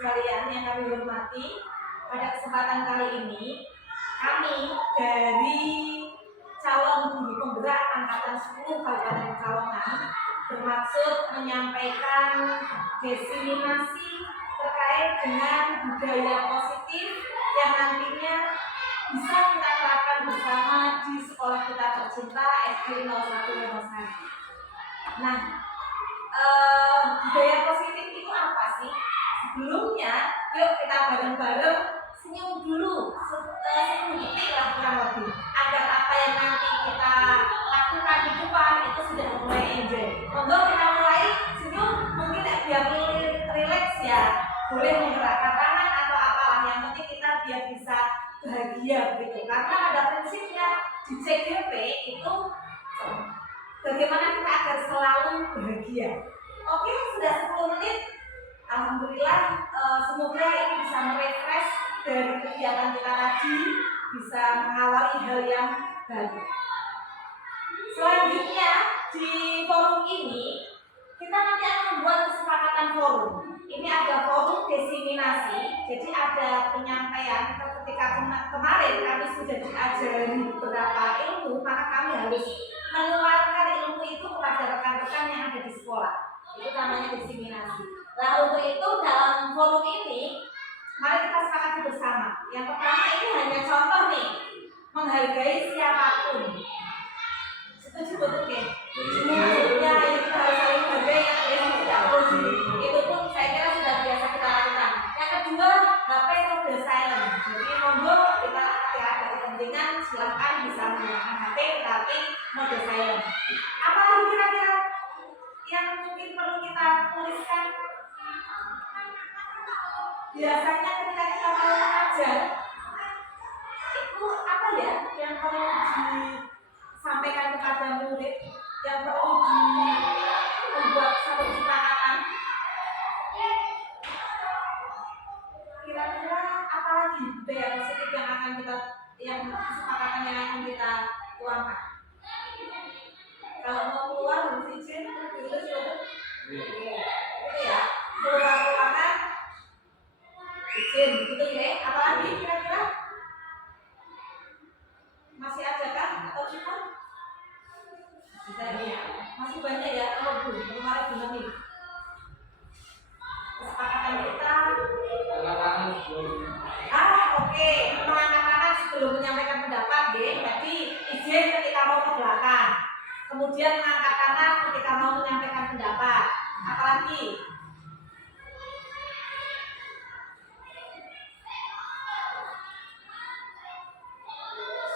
sekalian yang kami hormati, pada kesempatan kali ini kami dari calon guru penggerak angkatan 10 Kabupaten Pekalongan bermaksud menyampaikan diseminasi terkait dengan budaya positif yang nantinya bisa kita terapkan bersama di sekolah kita tercinta SD 01 Nah, budaya positif itu apa sih? Sebelumnya, yuk kita bareng-bareng senyum dulu, 10 detik lah kurang lebih, agar apa yang nanti kita lakukan di depan itu sudah mulai enjoy. Monggo kita mulai senyum, mungkin biar relax ya, boleh menggerakkan tangan atau apalah, yang penting kita biar bisa bahagia gitu. Karena pada prinsipnya di CGP itu bagaimana kita agar selalu bahagia. Oke, sudah 10 menit. Alhamdulillah, semoga ini bisa merefresh dari kegiatan kita tadi, bisa mengawali hal yang baru. Selanjutnya di forum ini kita nanti akan membuat kesepakatan forum. Ini ada forum diseminasi, jadi ada penyampaian. Ketika kemarin kami sudah diajari beberapa ilmu, maka kami harus menularkan ilmu itu kepada rekan-rekan yang ada di sekolah. Itu namanya diseminasi. Nah, untuk itu dalam forum ini mari kita sepakati bersama. Yang pertama, ini hanya contoh nih, menghargai siapapun. Setuju betul ya? Maksudnya kita harus saling menghargai yang tidak perlu. Itu pun saya kira sudah biasa kita lakukan. Yang kedua, HP mode silent. Jadi monggo kita ada kepentingan silahkan bisa menggunakan HP tapi mode silent. Apalagi kira-kira yang mungkin perlu kita tuliskan? Biasanya ketika kita mau mengajar itu apa ya yang perlu disampaikan kepada murid, yang perlu membuat satu kesepakatan? Kira-kira apa lagi budaya positif yang akan kita, yang kesepakatan yang akan kita tuangkan? Kalau mau keluar harus izin, itu ya, keluar ruangan izin, gitu ya. Apalagi kira-kira masih ada kan atau cuma? Masih banyak ya, kalau belum kemarin belum nih. Kesepakatan kita. Oke. Mengangkat tangan sebelum menyampaikan pendapat, ya. Jadi izin ketika mau ke belakang. Kemudian mengangkat tangan ketika mau menyampaikan pendapat. Apalagi?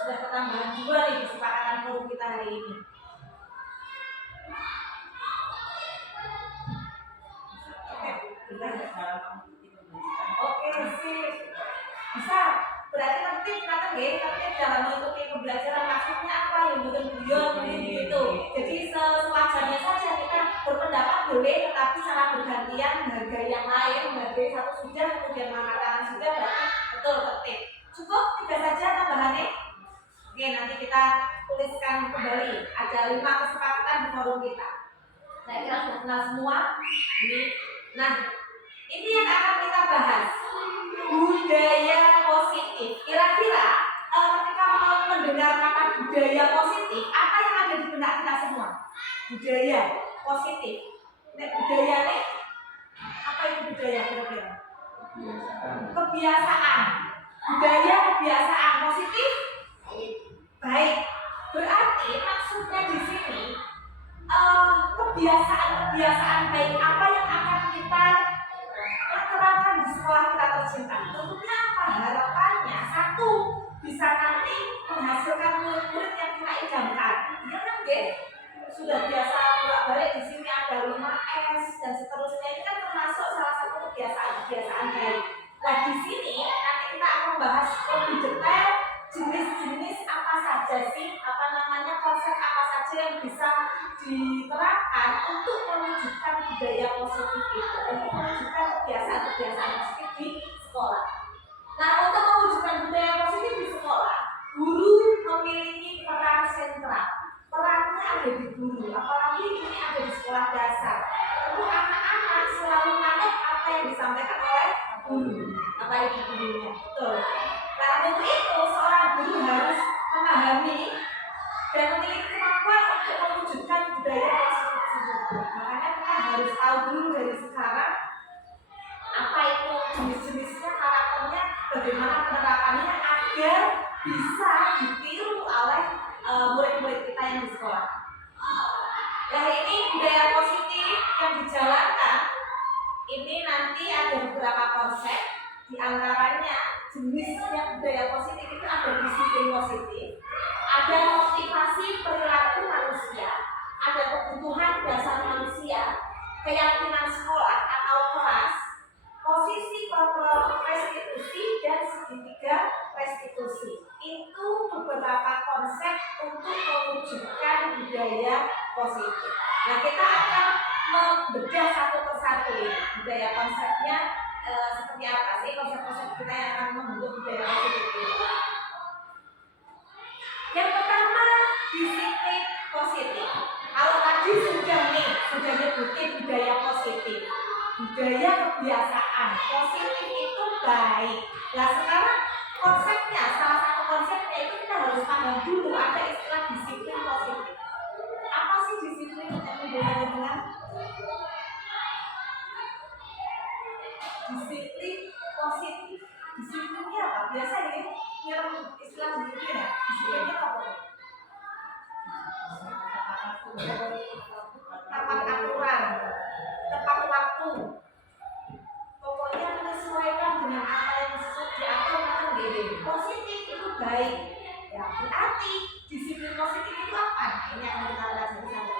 Sudah ketambahan 2 nih kesepakatan forum kita hari ini. Oke, sip. Bisa. Berarti tertib dalam mengikuti pembelajaran, maksudnya apa yang betul gitu. Jadi sewajarnya saja kita berpendapat boleh, tetapi cara bergantian menghargai yang lain, menghargai satu sudah, kemudian mengangkat tangan sudah, berarti betul tertib. Cukup 3 saja tambahannya. Oke, nanti kita tuliskan kembali. Ada 5 kesepakatan di forum kita. Saya kira sudah kenal semua. Nah, ini yang akan kita bahas. Budaya positif. Kira-kira ketika mau mendengar kata budaya positif, apa yang ada di benak kita semua? Budaya positif. Budaya nih, apa itu budaya kira-kira? Kebiasaan. Budaya kebiasaan positif. Baik. Berarti maksudnya di sini kebiasaan baik apa yang akan kita terapkan di sekolah kita tercinta. Tentunya apa? Harapannya satu, bisa nanti menghasilkan murid-murid yang kita idamkan. Ya kan, Dek? Sudah biasa bolak-balik di sini ada 5S dan seterusnya. Ini kan termasuk salah satu kebiasaan baik. Nah, di sini nanti kita akan membahas lebih detail jenis-jenis apa saja sih, konsep apa saja yang bisa diterapkan untuk mewujudkan budaya positif itu, untuk mewujudkan kebiasaan-kebiasaan positif di sekolah. Nah, untuk mewujudkan budaya positif di sekolah, guru memiliki peran sentral. Perannya ada di guru, apalagi ini ada di sekolah dasar. Tentu anak-anak selalu menganut apa yang disampaikan oleh guru, apalagi gurunya. Betul. Nah, untuk itu seorang guru harus memahami dan memiliki kemampuan untuk mewujudkan budaya positif tersebut. Makanya kita harus tahu dulu dari sekarang apa itu jenis-jenisnya, karakternya, bagaimana penerapannya agar bisa ditiru oleh murid-murid kita yang di sekolah. Nah, ini budaya positif yang dijalankan. Ini nanti ada beberapa konsep, diantaranya jenisnya budaya positif itu ada disiplin positif, ada motivasi perilaku manusia, ada kebutuhan dasar manusia, keyakinan sekolah atau kelas, posisi kontrol restitusi dan segitiga restitusi. Itu beberapa konsep untuk mewujudkan budaya positif. Nah, kita akan membedah satu persatu ini. Budaya konsepnya seperti apa sih konsep-konsep kita yang akan membentuk budaya positif ini? Yang pertama, disiplin positif. Kalau tadi sudah nyebutin budaya positif, budaya kebiasaan positif itu baik. Nah, sekarang konsepnya, salah satu konsepnya itu kita harus paham dulu, ada istilah disiplin positif. Apa sih disiplin yang hubungannya dengan disiplin positif? Disiplinnya apa? Biasa ya, nyerang istilah disiplin ya. Disiplinnya apa? Taat aturan, tepat waktu. Pokoknya menyesuaikan dengan apa yang diatur akan gede. Positif itu baik. Ya, berarti disiplin positif itu apa? Ini akan kita lihat bersama.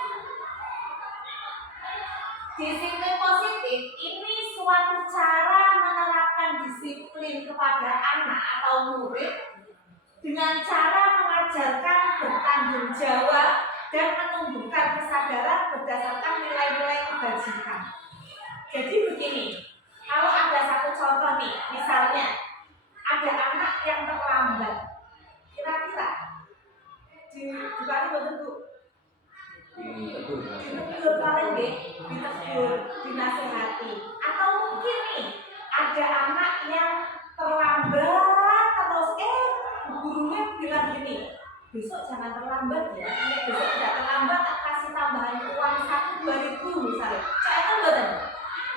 Disiplin positif ini suatu cara menerapkan disiplin kepada anak atau murid dengan cara mengajarkan bertanggung jawab dan menumbuhkan kesadaran berdasarkan nilai-nilai kebajikan. Jadi begini, kalau ada satu contoh nih, misalnya ada anak yang terlambat, kira-kira dibanding bentuk ditegur paling deh, ditegur, dinasehati. Atau mungkin nih ada anak yang terlambat terus gurunya bilang gini, besok jangan terlambat ya, besok tidak terlambat tak kasih tambahan uang 1-2 ribu misalnya. Saya kan betul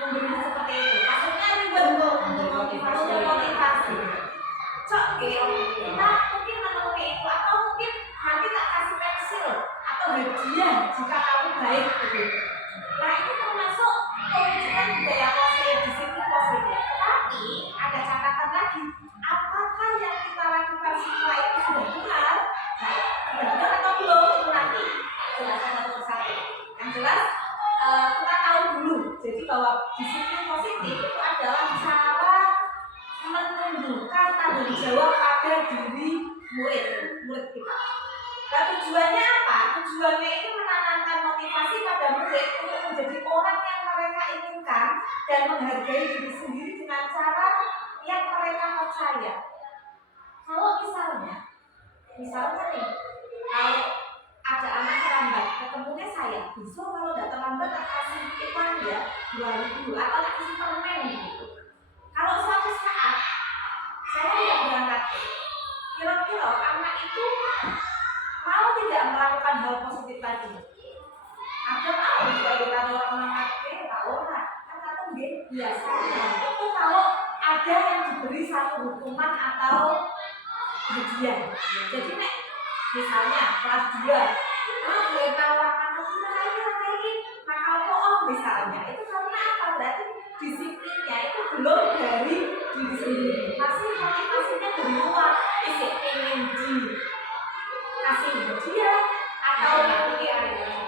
memberi seperti itu. Maksudnya ribet untuk motivasi. Cok, kita mungkin memenuhi itu, atau mungkin nanti tak kasih pensil atau hadiah jika kamu baik begitu. Nah, itu termasuk mewujudkan budaya positif, disiplin positif. Tetapi ada catatan lagi, apakah yang kita lakukan semua itu sudah benar? Nah, sudah benar atau belum itu nanti jelaskan satu persatu. Yang jelas kita tahu dulu, jadi bahwa disiplin positif itu adalah cara menunjukkan tanggung jawab pada diri murid kita. Dan tujuannya apa? Tujuannya itu menanamkan motivasi pada murid untuk menjadi orang yang mereka inginkan dan menghargai diri sendiri dengan cara yang mereka percaya. Kalau misalnya nih, kalau ada anak terlambat, ketemunya saya, besok kalau udah terlambat tak kasih uang ya 2 ribu atau tak kasih permen gitu. Kalau suatu saat saya tidak berangkat, kira-kira anak itu mau tidak melakukan hal positif tadi? Ada mau juga kita orang mengatakan tahu lah, kan kata biasanya itu kalau ada yang diberi satu hukuman atau ujian. Jadi nek misalnya kelas 2, boleh tawarkan lagi nakal bohong misalnya, itu karena apa? Berarti disiplinnya itu belum dari diri sendiri, masih motivasinya dari luar, pengen kasih dia atau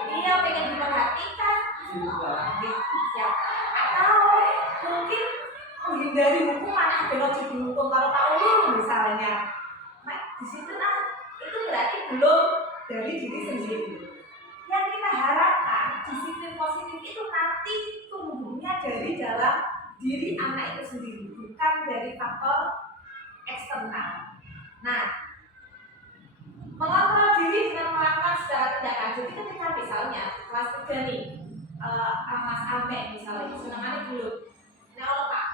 dia pengen diperhatikan ya, atau mungkin menghindari hukuman, belum dihukum kalau tahu misalnya. Nah, di situ itu berarti belum dari diri sendiri. Yang kita harapkan disiplin positif itu nanti tumbuhnya dari dalam diri anak itu sendiri, bukan dari faktor eksternal. Nah, mengontrol diri dengan melakukan secara tindakan. Jadi ketika misalnya kelas 3 nih, Mas Ame misalnya senangannya dulu, nah kalau Pak,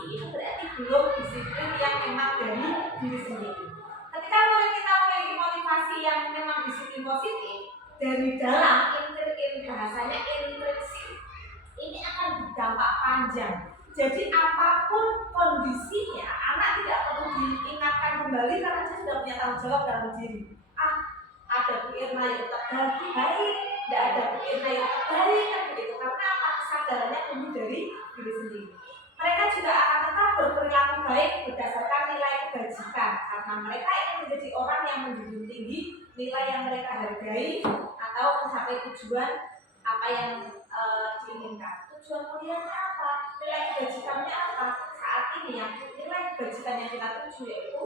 motivasi itu berarti belum disiplin yang memang dari diri sendiri. Ketika mulai kita memiliki motivasi yang memang disiplin positif dari dalam bahasanya intrinsik, ini akan berdampak panjang. Jadi apapun kondisinya, anak tidak perlu diingatkan kembali karena dia sudah punya tanggung jawab dalam diri. Ada Bu Irma yang tetap baik, tidak ada Bu Irma yang tetap baik, kan begitu. Karena apa? Kesadarannya tumbuh dari diri sendiri. Mereka juga akan tetap berperilaku baik berdasarkan nilai kebajikan, karena mereka ingin menjadi orang yang menjunjung tinggi nilai yang mereka hargai atau mencapai tujuan apa yang diinginkan. Tujuan kuliahnya apa? Nilai kebajikannya apa? Saat ini yang nilai kebajikan yang kita tuju yaitu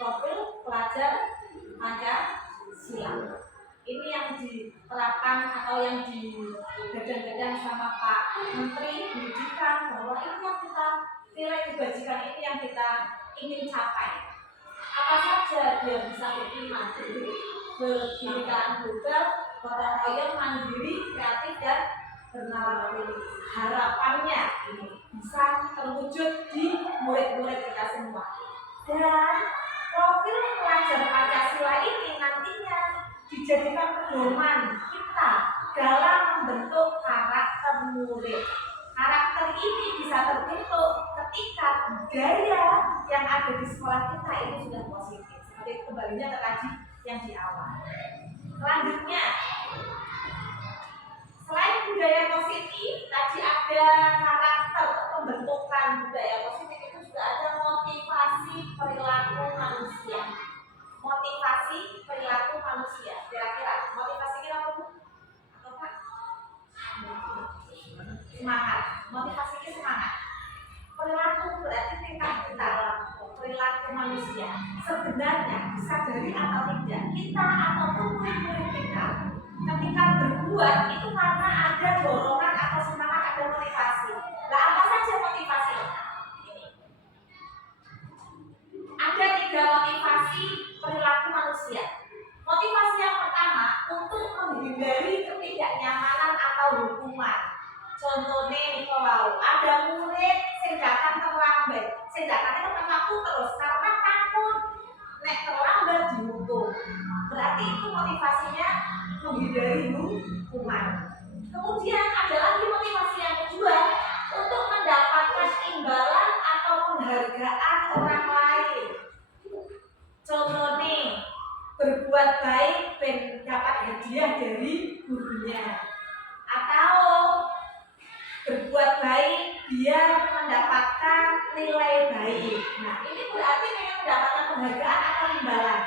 profil pelajar Pancasila. Ini yang diterapkan atau yang digadang-gadang sama Pak Menteri Pendidikan, bahwa ini yang kita nilai kebajikan ini yang kita ingin capai. Apa saja dia bisa beriman, berkebinekaan global, gotong royong, mandiri, kreatif dan bernalar kritis. Harapannya ini bisa terwujud di murid-murid kita semua. Dan profil pelajar Pancasila ini nantinya dijadikan pedoman kita dalam membentuk karakter murid. Karakter ini bisa terbentuk ketika budaya yang ada di sekolah kita itu sudah positif. Seperti kembalinya ke tadi yang di awal. Selanjutnya, selain budaya positif, tadi ada karakter pembentukan budaya positif, itu juga ada motivasi perilaku manusia. Motivasi perilaku manusia. Kira-kira motivasi kita apa? Atau Pak? Semangat. Motivasi kita semangat. Perilaku berarti tingkat kita. Perilaku manusia. Sebenarnya bisa dari atau tidak, kita ataupun murid-murid kita ketika berbuat itu karena ada dorongan atau semangat, ada motivasi. Nah, apa saja motivasinya? Ada 3 motivasi perilaku manusia. Motivasi yang pertama untuk menghindari ketidaknyamanan atau hukuman. Contohnya nih, kalau ada murid sing datang terlambat, sing datangnya tepat waktu terus karena takut nek terlambat dihukum. Berarti itu motivasinya menghindari hukuman. Kemudian ada lagi motivasi yang kedua untuk mendapatkan imbalan atau penghargaan orang lain. Contohnya berbuat baik dan dapat hadiah dari gurunya, atau berbuat baik biar mendapatkan nilai baik. Nah, ini berarti memang mendapatkan penghargaan atau imbalan.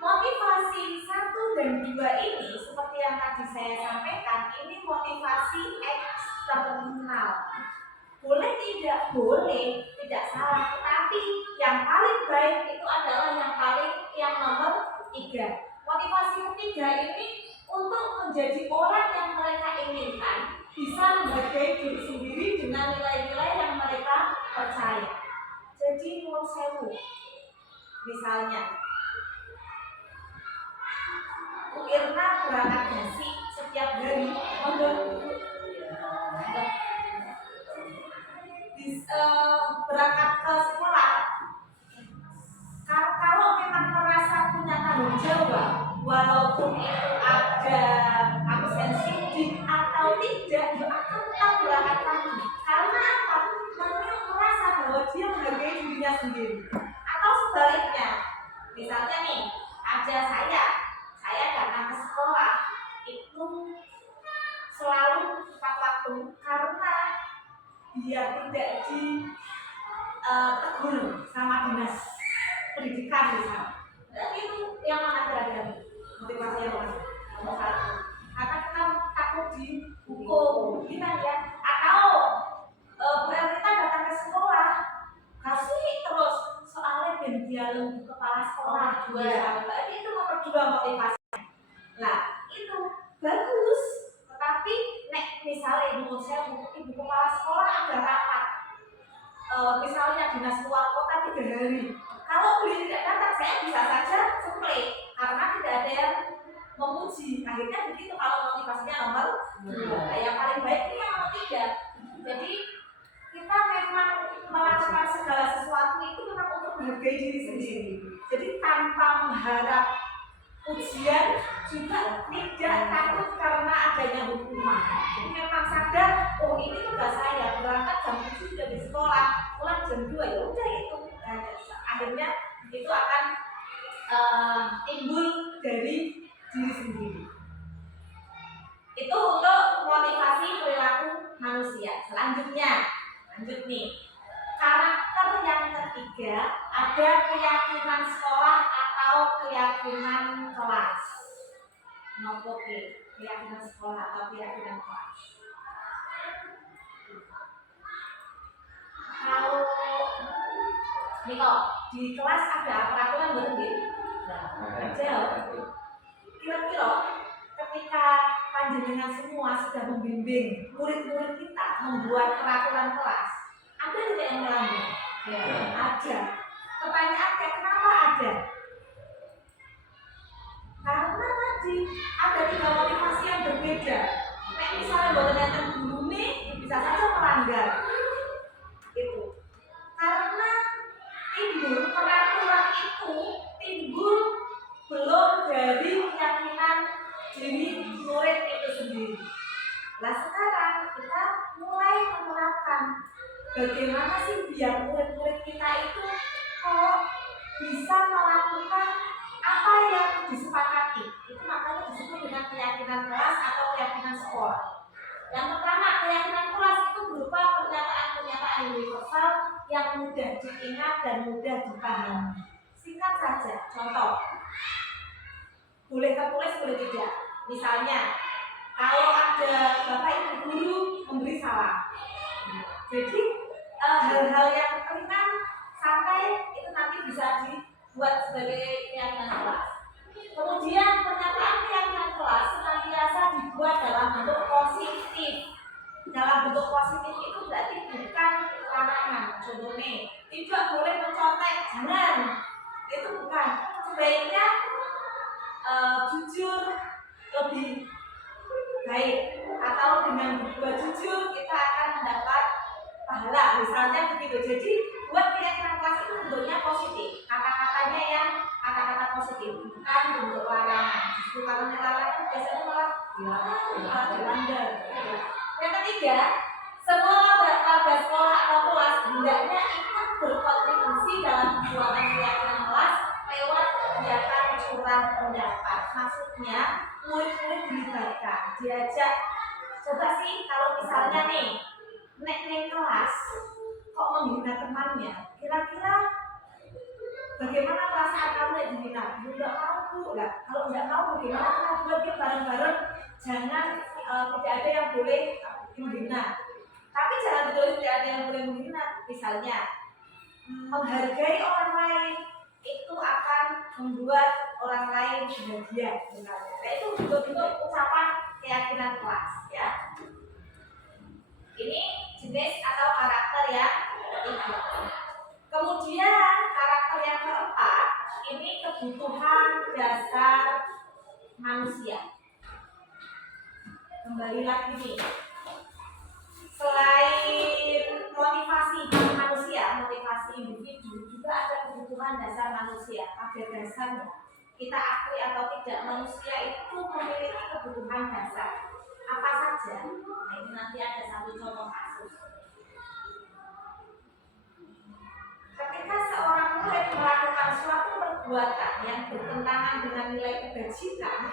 Motivasi 1 dan 2 ini seperti yang tadi saya sampaikan, ini motivasi eksternal. Boleh tidak? Boleh, tidak salah. Tetapi yang paling baik itu adalah yang nomor 3. Motivasi ketiga ini untuk menjadi orang yang mereka inginkan, bisa menghargai diri sendiri dengan nilai-nilai yang mereka percaya. Jadi menurut saya, misalnya Bu Irna berangkat haji setiap hari, berangkat ke sekolah. Kalau memang merasa punya tanggung jawab, walaupun itu ada absensi atau tidak, dia akan tetap berangkat pagi. Karena apa? Merasa bahwa dia menghargai dirinya sendiri. Atau sebaliknya, misalnya nih, ada saya datang ke sekolah itu selalu tepat waktu karena biar tidak ditegur sama dinas pendidikan misalnya. Berarti itu yang mana beragam motivasi yang mana? Nomor 1. Karena kita takut dihukum, gitu ya. Atau Bu Elvita datang ke sekolah, kasih terus soalnya ben dialog kepala sekolah. Berarti itu nomor 2 motivasi. Nah, itu bagus. Tetapi nek misalnya ibu kepala sekolah ada rapat, misalnya dinas luar kota 3 hari. Kalau beliau tidak datang, saya bisa saja supply karena tidak ada yang memuji. Akhirnya begitu kalau motivasinya nomor 2. Yang paling baik ini yang nomor 3. Jadi kita menghargai diri sendiri. Jadi tanpa mengharap ujian, juga tidak takut karena adanya hukuman. Jadi memang sadar, oh ini tugas saya, berangkat jam 7 sudah di sekolah, pulang jam 2, ya udah itu. Akhirnya itu akan timbul dari diri sendiri. Itu untuk motivasi perilaku manusia. Selanjutnya, lanjut nih. Karakter yang ketiga, ada keyakinan sekolah atau keyakinan kelas. Nopo keyakinan sekolah atau keyakinan kelas. Kalau ini kok di kelas ada peraturan berhenti? Ada. Kira-kira ketika panjenengan semua sudah membimbing murid-murid kita membuat peraturan kelas, ada tidak yang melanggar? Ya. Ada. Pertanyaannya kenapa ada? Karena tadi ada 3 motivasi yang berbeda. Nah, misalnya bahwa guru ini bisa saja melanggar. Itu karena timbul peraturan itu timbul belum dari keyakinan diri murid itu sendiri. Nah sekarang kita mulai menerapkan bagaimana sih biar murid-murid kita itu kok bisa melakukan apa yang disepakati. Itu makanya disebut dengan keyakinan kelas atau keyakinan sekolah. Yang pertama, keyakinan kelas itu berupa pernyataan-pernyataan universal yang mudah diingat dan mudah dipahami. Singkat saja, contoh. Boleh tertulis, boleh tidak. Misalnya, kalau ada bapak ibu guru memberi salam. Jadi hal-hal yang ringan sampai itu nanti bisa dibuat sebagai keyakinan kelas. Kemudian pernyataan keyakinan kelas senantiasa dibuat dalam bentuk positif. Dalam bentuk positif itu berarti bukan larangan. Contohnya, tidak boleh mencontek, jangan. Itu bukan. Sebaiknya jujur lebih baik, atau dengan berbuat jujur kita akan mendapat pahala, misalnya begitu. Jadi buat keyakinan kelas itu bentuknya positif, kata-katanya yang kata-kata positif, bukan bentuk larangan. Justru kalau larangan biasanya malah dilanggar. Yang ketiga, semua warga sekolah atau kelas hendaknya ikut berkontribusi dalam pembuatan keyakinan kelas lewat kegiatan curah pendapat. Maksudnya murid-murid dilibatkan, diajak. Coba sih kalau misalnya nih nek kelas kok menghina temannya, kira-kira bagaimana perasaan kamu yang dihina? Tidak mau bu lah. Kalau tidak mau bagaimana kita buat dia bareng-bareng? Jangan tidak ada yang boleh menghina. Tapi jangan betul tidak ada yang boleh menghina. Misalnya menghargai orang lain itu akan membuat orang lain bahagia. Nah, itu bentuk-bentuk ucapan keyakinan kelas, ya. Ini jenis atau karakter yang ketiga. Kemudian karakter yang keempat, ini kebutuhan dasar manusia. Kembali lagi nih, selain motivasi manusia, motivasi individu, juga ada kebutuhan dasar manusia. Pada dasarnya, kita akui atau tidak, manusia itu memiliki kebutuhan dasar. Apa saja? Nah, ini nanti ada satu contoh kasus. Ketika seorang murid melakukan suatu perbuatan yang bertentangan dengan nilai kebajikan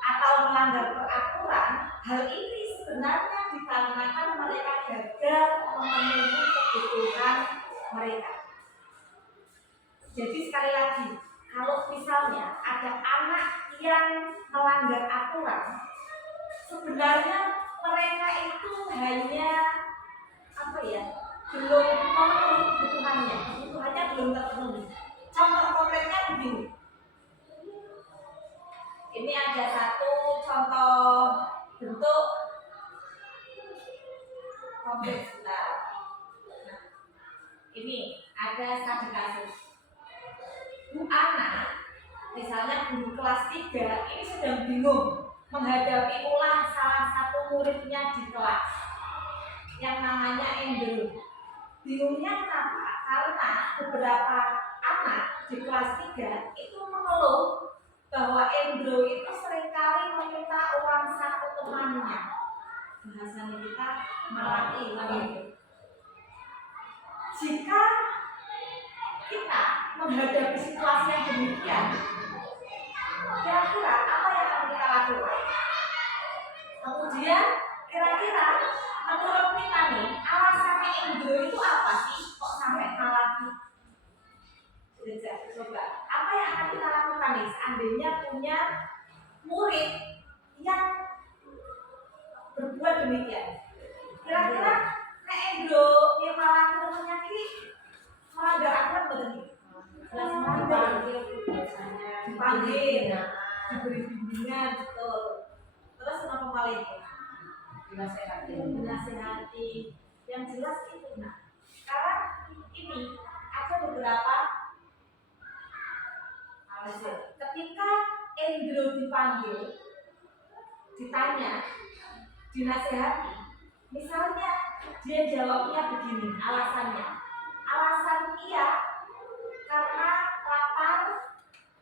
atau melanggar peraturan, hal ini sebenarnya dikarenakan mereka gagal memenuhi kebutuhan mereka. Jadi sekali lagi, kalau misalnya ada anak yang melanggar aturan, sebenarnya mereka itu hanya belum memenuhi kebutuhannya belum terpenuhi. Contoh konkretnya begini. Ini ada satu contoh bentuk konkret. Nah, ini ada satu kasus. Bu Ana, misalnya guru kelas 3, ini sedang bingung menghadapi ulah salah satu muridnya di kelas yang namanya Endro. Bingungnya kenapa? Karena beberapa anak di kelas 3 itu mengeluh bahwa Endro itu seringkali meminta uang saku temannya. Bahasanya kita melati lagi. Jika kita menghadapi situasi yang demikian, kira-kira apa yang akan kita lakukan? Kemudian kira-kira menurut kita nih, alasannya Endro itu apa sih kok sampai melati? Coba, apa yang akan kita lakukan nih seandainya punya murid yang berbuat demikian? Kira-kira nek Endro yang malah temennya ini melanggar aturan betul nih? Jelas dipanggil, diberi bimbingan, betul. Terus kenapa paling? Dinasehati. Yang jelas itu. Nah, sekarang ini ada beberapa ketika Endro dipanggil, ditanya, dinasehati, misalnya dia jawabnya begini, alasannya, alasan iya karena lapar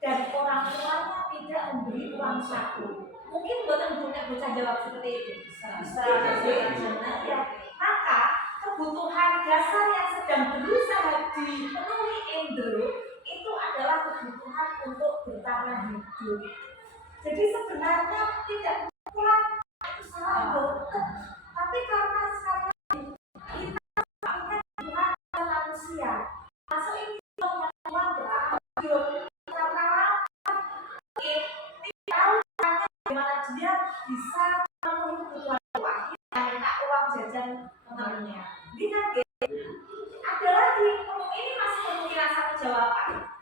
dan orang tuanya tidak memberi uang saku. Mungkin bocah jawab seperti itu. Ya. Maka kebutuhan dasar yang sedang berusaha dipenuhi Endro itu adalah kebutuhan untuk bertahan hidup. Jadi sebenarnya tidak kurang itu salah banget. Tapi karena sekarang kita punya kebutuhan manusia, masuk ini uang berapa? Karena tidak tahu bagaimana dia bisa memenuhi kebutuhan uang, minta uang jajan temannya. Jadi kan ada lagi, ini masih kemungkinan satu jawaban.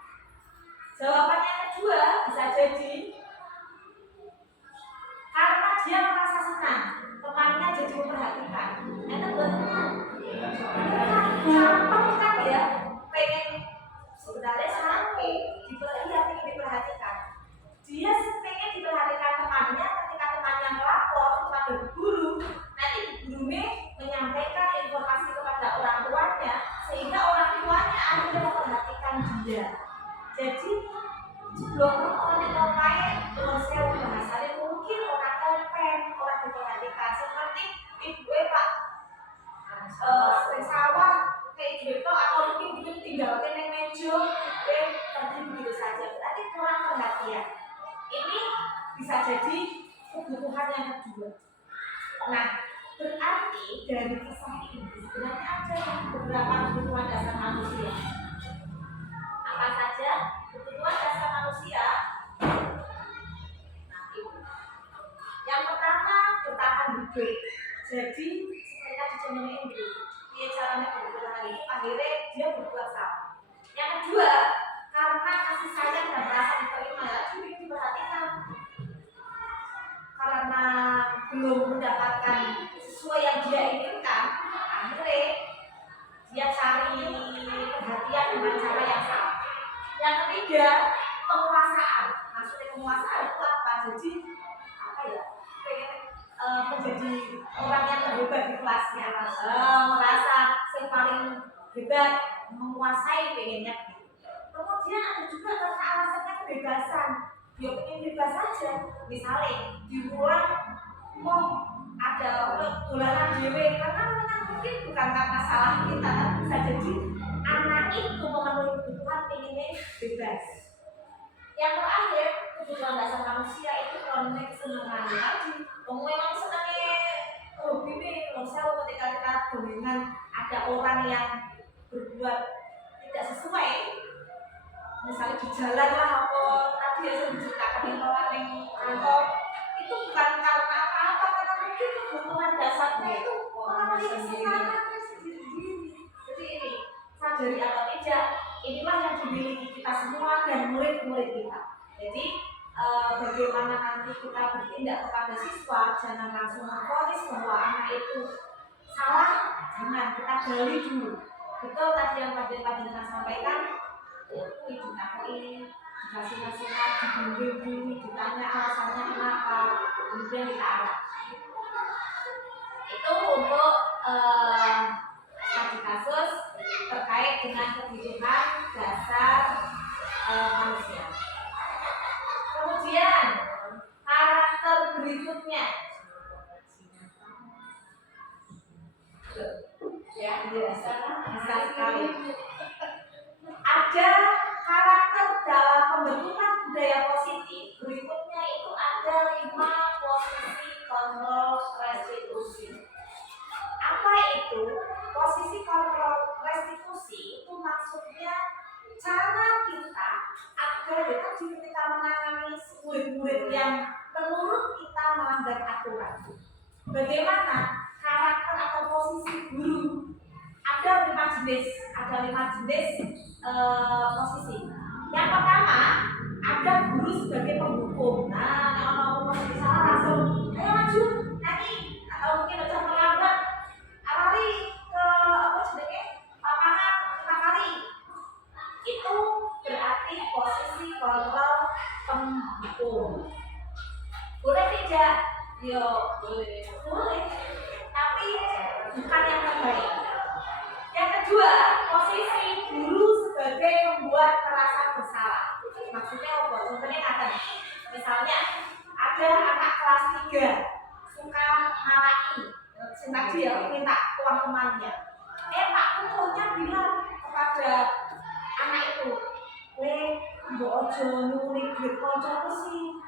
Jawaban yang kedua bisa jadi karena dia merasa senang temannya jadi memperhatikan. Itu betul. Gampang kan ya, pengen sebenarnya sampai diperhatikan. Dia pengen diperhatikan temannya ketika temannya melapor kepada guru. Nanti gurunya menyampaikan informasi kepada orang tuanya sehingga orang tuanya akhirnya memperhatikan dia. Jadi sebelum orang lain saya bahasanya mungkin orang kompen, orang diperhatikan seperti ibu Pak sawah kayak gitu atau mungkin tinggalkan yang meja pergi begitu saja, berarti kurang perhatian. Ini bisa jadi kebutuhan yang kedua. Nah, berarti dari kisah ini sebenarnya ada beberapa kebutuhan dasar manusia. Apa saja kebutuhan dasar manusia? Nah, itu. Yang pertama bertahan hidup. Jadi mereka dicemerin hidup. Dia caranya bertahan hidup, akhirnya dia berbuat salah. Yang kedua, karena kasih sayang dan rasa diterima, juga diperhatikan. Karena belum mendapatkan sesuai yang dia inginkan, akhirnya dia cari perhatian dengan cara yang salah. Yang ketiga, penguasaan. Maksudnya penguasaan itu apa? Jadi apa ya? Menjadi orang yang terhebat di kelasnya, merasa saya paling hebat, menguasai pengennya. Kemudian ada juga karena alasannya kebebasan. Dia pengen bebas saja. Misalnya diulang mau ada dolanan dewe karena mungkin bukan karena salah kita, tapi bisa jadi anak itu memenuhi kebutuhan pengennya bebas. Yang terakhir, kebutuhan dasar manusia itu karena kesenangan lagi. Memang senangnya hobi nih, kalau ketika kita dengan ada orang yang berbuat tidak sesuai, misalnya di jalan lah apa tadi yang saya ceritakan di kantor, itu bukan karena apa-apa, karena mungkin kebutuhan dasarnya itu orang yang semangatnya sendiri. Jadi ini sadari atau tidak, inilah yang dimiliki kita semua dan murid-murid kita. Jadi bagaimana nanti kita bertindak kepada siswa, jangan langsung memvonis bahwa anak itu salah, jangan, kita gali dulu. Betul tadi yang Pak sampaikan, ditakoi, dikasih nasihat, dibimbing dulu, ditanya alasannya kenapa, kemudian kita arah. Itu untuk studi kasus terkait dengan kebutuhan dasar manusia. Kemudian karakter berikutnya ya biasa sekali. Ada karakter dalam pembentukan budaya positif. Berikutnya itu ada 5 posisi kontrol restitusi. Apa itu? Posisi kontrol restitusi itu maksudnya cara kita agar ketika menangani murid-murid yang menurut kita melanggar aturan. Bagaimana karakter atau posisi guru? Ada 5 jenis, posisi. Yang pertama, ada guru sebagai penghukum. Nah, kalau mau posisi salah langsung, ayo maju, nyanyi, atau mungkin udah terlambat, lari ke lapangan 5 kali. Itu berarti posisi kontrol penghukum. Boleh tidak? Yo, boleh. Tapi bukan yang terbaik. Yang kedua, posisi guru sebagai membuat merasa bersalah. Maksudnya apa? Contohnya kata, misalnya ada anak kelas 3 suka marahi, tadi ya minta uang temannya. Pak tutornya bilang kepada anak itu, mbok ojo nyuri duit kancaku sih.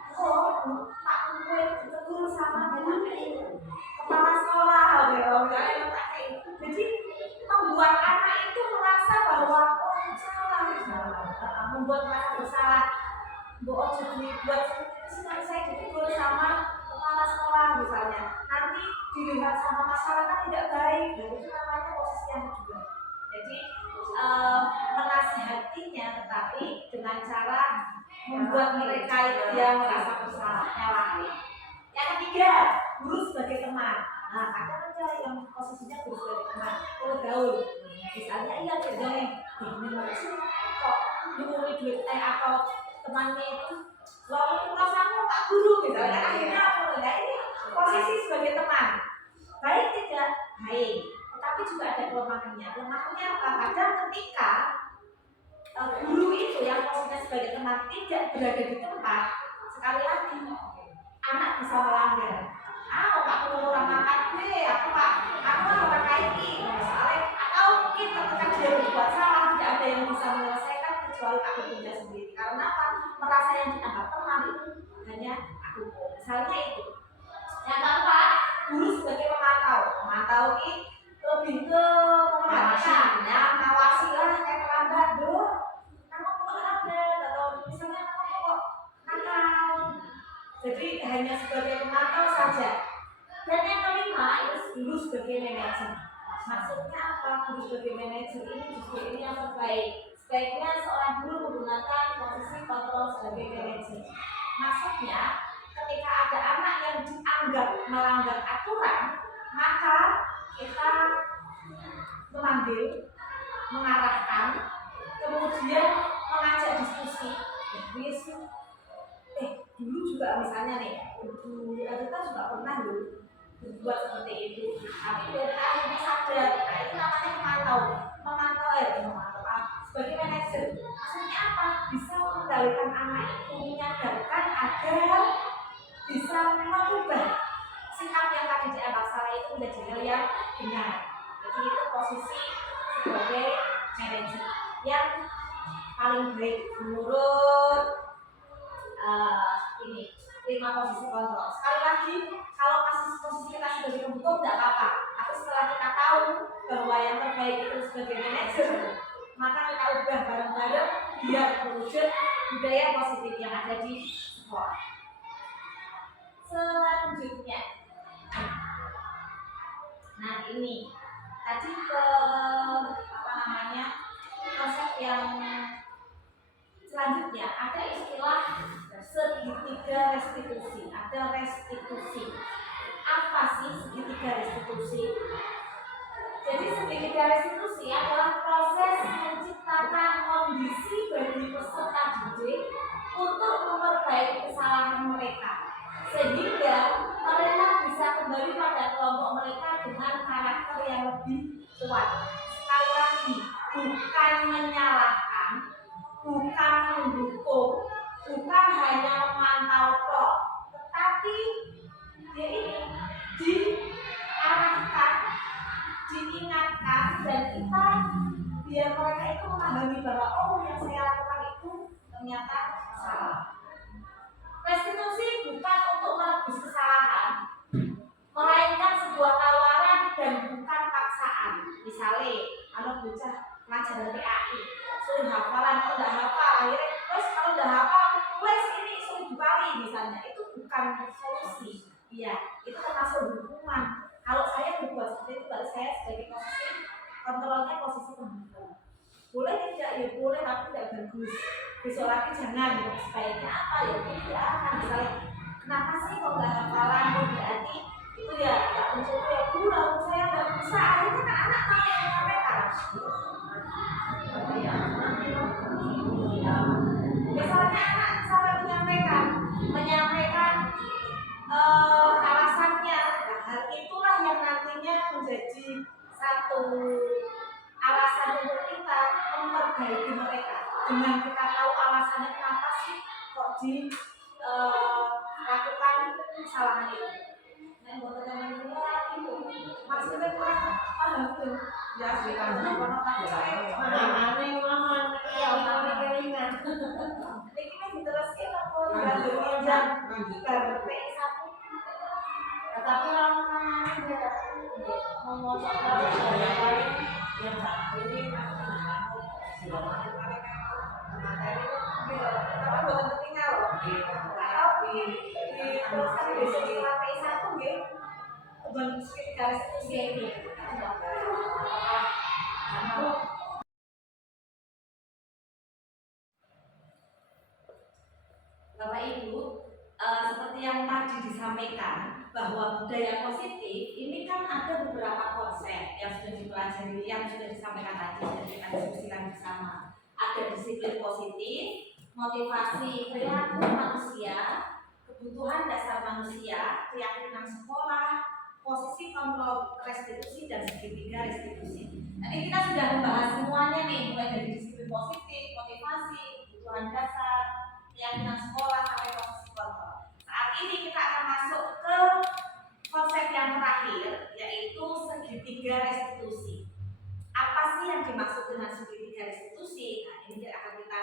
Pak tutor ditegur sama kepala sekolah, jadi membuat anak itu merasa bahwa salah, membuat merasa bersalah. Mbok ojo dibuat saya ditegur sama kepala sekolah misalnya. Nanti dilihat sama masyarakat tidak baik. Dan itu namanya posisi yang kedua. Jadi menasihatinya tetapi dengan cara membuat mereka itu yang merasa bersalah. Yang ketiga, guru sebagai teman. Nah, ada aja yang posisinya guru sebagai teman, gaul. Misalnya iya beda nih, kok nyuri duit atau temannya itu lalu perasaanmu tak guru gitu. Akhirnya ini posisi sebagai teman. Baik tidak? Baik. Tetapi juga ada kelemahannya. Kelemahannya apa? Kadang ketika guru itu yang posisinya sebagai teman tidak berada di tempat, sekali lagi anak bisa melanggar. Pak perlu orang makan aku orang kaiki misalnya, atau mungkin ketika dia berbuat salah tidak ada yang bisa menyelesaikan kecuali aku punya sendiri. Karena apa? Merasa yang dianggap teman itu hanya aku. Misalnya itu. Yang keempat, guru sebagai pemantau ini lebih ke memperhatikan, ya, ngawasi lah kayak terlambat doh. Kamu kok terlambat atau misalnya kamu kok nakal. Jadi hanya sebagai pemantau saja. Dan yang kelima itu guru sebagai manajer. Maksudnya apa? Guru sebagai manajer ini justru ini yang terbaik. Sebaiknya seorang guru menggunakan posisi kontrol sebagai manajer. Maksudnya ketika ada anak yang dianggap melanggar aturan, maka kita memanggil, mengarahkan, kemudian mengajak diskusi. Dulu juga misalnya nih, kita juga pernah berbuat seperti itu. Tapi dari akhirnya sadar, nah itu namanya memantau sebagai manajer. Maksudnya apa? Bisa mengendalikan anak itu, menyadarkan agar bisa mengubah sikap yang tadi dianggap salah itu menjadi hal yang benar. Jadi itu posisi sebagai manajer yang paling baik menurut ini 5 posisi kontrol. Sekali lagi, kalau posisi kita sebagai pembentuk tidak apa-apa. Tapi setelah kita tahu bahwa yang terbaik itu sebagai manajer, maka kita ubah bareng-bareng biar terwujud budaya positif yang ada di sekolah. Selanjutnya, nah ini tadi ke konsep yang selanjutnya ada istilah segitiga restitusi. Ada restitusi. Apa sih segitiga restitusi? Jadi segitiga restitusi adalah proses menciptakan kondisi bagi peserta didik untuk memperbaiki kesalahan mereka, sehingga mereka bisa kembali pada kelompok mereka dengan karakter yang lebih kuat. Sekali lagi, bukan menyalahkan, bukan biar mereka itu memahami bahwa oh yang saya lakukan itu ternyata salah. Restitusi bukan untuk menebus kesalahan, melainkan sebuah tawaran dan bukan paksaan. Misalnya, anak bocah pelajaran PAI, suruh hafalan, kalau udah hafal, akhirnya, terus kalau udah hafal, tulis ini suruh dibalik misalnya, itu bukan solusi. Iya, itu termasuk hukuman. Kalau saya berbuat seperti itu, berarti saya sebagai posisi kontrolnya posisi pembunuh. Boleh tidak? Ya boleh, tapi tidak bagus. Besok lagi jangan. Sebaiknya apa ya? Tidak akan. Misalnya, kenapa sih kalau nggak hafalan? Berarti itu ya nggak mencoba ya pulang. Saya nggak bisa. Akhirnya kan anak malah yang menyampaikan. Misalnya anak sampai menyampaikan alasannya. Nah, hal itulah yang nantinya menjadi satu alasan untuk kita memperbaiki mereka. Dengan kita tahu alasannya kenapa sih kok lakukan kesalahan itu. Nah, buat teman-teman itu maksudnya kurang paham tuh. Ya, sih kan konotasi saya. Aneh mohon ya keringan. Ini kita diteruskan apa lanjutkan PI 1. Tapi lama dia mau yang satu ini materi tapi bukan tertinggal loh. Kalau diteruskan besok di PI 1 nggih. Bukan sekitar ini. Bapak Ibu, seperti yang tadi disampaikan bahwa budaya positif ini kan ada beberapa konsep yang sudah dipelajari, yang sudah disampaikan tadi, sudah kita diskusikan bersama. Ada disiplin positif, motivasi perilaku manusia, kebutuhan dasar manusia, keyakinan sekolah, posisi kontrol restitusi dan segitiga restitusi. Tadi kita sudah membahas semuanya nih, mulai dari disiplin positif, motivasi, kebutuhan dasar, keyakinan sekolah sampai posisi kontrol. Saat ini kita akan masuk ke konsep yang terakhir, yaitu segitiga restitusi. Apa sih yang dimaksud dengan segitiga restitusi? Nah, ini akan kita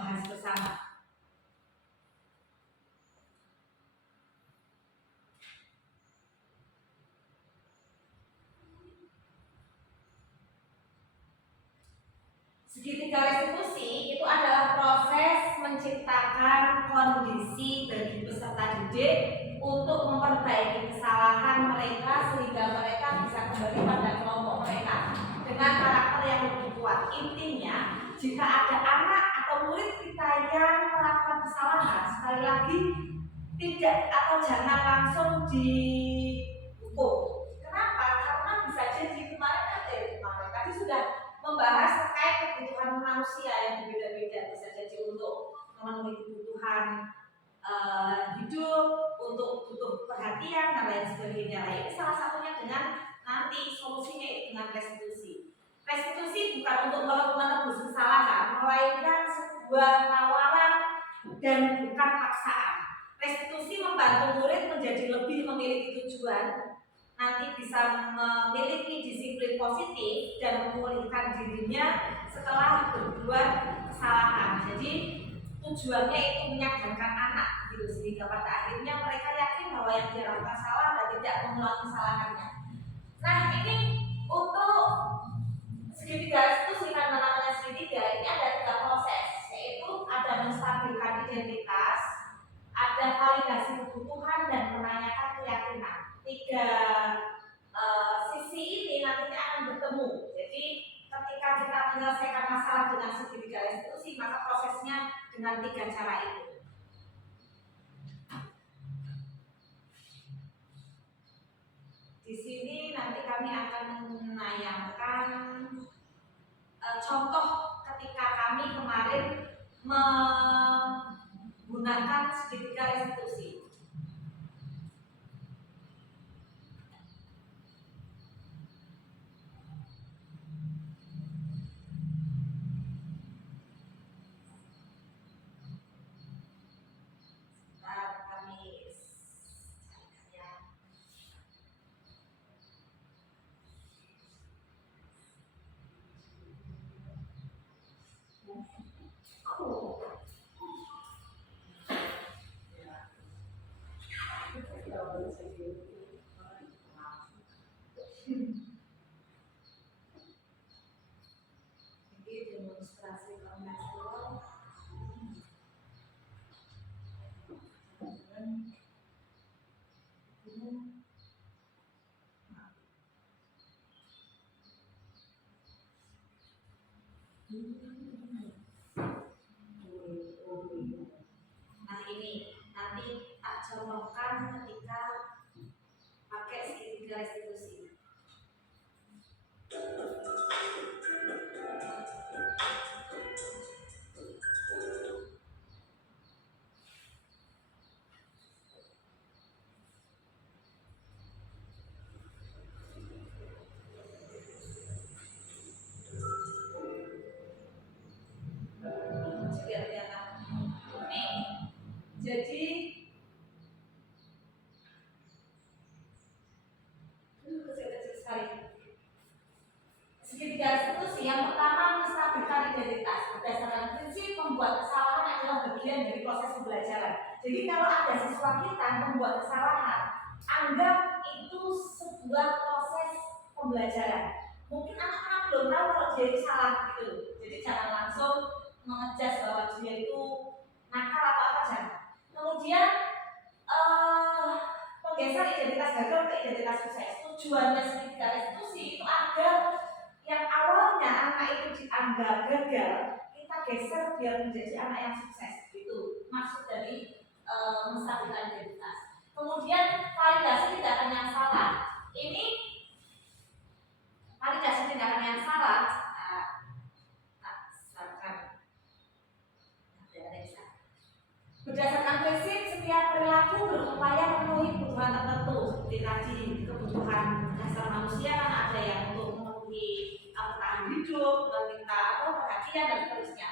bahas bersama. Segitiga restitusi itu adalah proses menciptakan kondisi bagi peserta didik untuk memperbaiki kesalahan mereka sehingga mereka bisa kembali pada kelompok mereka dengan karakter yang lebih kuat. Intinya, jika ada anak atau murid kita yang melakukan kesalahan, sekali lagi tidak atau jangan langsung dihukum. Kenapa? Karena bisa jadi kemarin tadi sudah membahas terkait kebutuhan manusia yang berbeda-beda, bisa jadi untuk memenuhi kebutuhan hidup, untuk butuh perhatian dan lain sebagainya. Ini salah satunya dengan nanti solusinya itu dengan restitusi. Restitusi bukan untuk menebus kesalahan, melainkan sebuah tawaran dan bukan paksaan. Restitusi membantu murid menjadi lebih memiliki tujuan, nanti bisa memiliki disiplin positif dan memulihkan dirinya setelah berbuat kesalahan. Jadi tujuannya itu menyadarkan anak gitu, sehingga pada akhirnya mereka yakin bahwa yang dia lakukan salah dan tidak mengulangi kesalahannya. Nah, ini untuk segitiga restitusi, karena namanya segitiga, ini ada 3 proses, yaitu ada menstabilkan identitas, ada validasi kebutuhan dan menanyakan keyakinan. 3 sisi ini nantinya akan bertemu. Jadi ketika kita menyelesaikan masalah dengan segitiga restitusi, maka prosesnya dengan 3 cara itu. Di sini nanti kami akan menayangkan contoh ketika kami kemarin menggunakan segitiga restitusi. demonstrasi komersial. Nah ini nanti tak contohkan ketika pakai segitiga restitusi. Jadi segitiga restitusi yang pertama menstabilkan identitas berdasarkan prinsip membuat kesalahan adalah bagian dari proses pembelajaran. Jadi kalau ada siswa kita membuat kesalahan, anggap itu sebuah proses pembelajaran. Mungkin anak-anak belum tahu kalau dia itu salah gitu. Jadi jangan langsung mengejas bahwa dia itu nakal atau apa, jangan. Kemudian menggeser identitas gagal ke identitas sukses. Tujuannya segitiga restitusi itu agar yang awalnya anak itu dianggap gagal, kita geser biar menjadi anak yang sukses. Itu maksud dari menstabilkan identitas. Kemudian validasi tindakan yang salah. Ini validasi tindakan yang salah. Berdasarkan prinsip setiap perilaku berupaya memenuhi kebutuhan tertentu seperti tadi kebutuhan dasar manusia kan ada yang untuk memenuhi bertahan hidup, meminta perhatian dan seterusnya.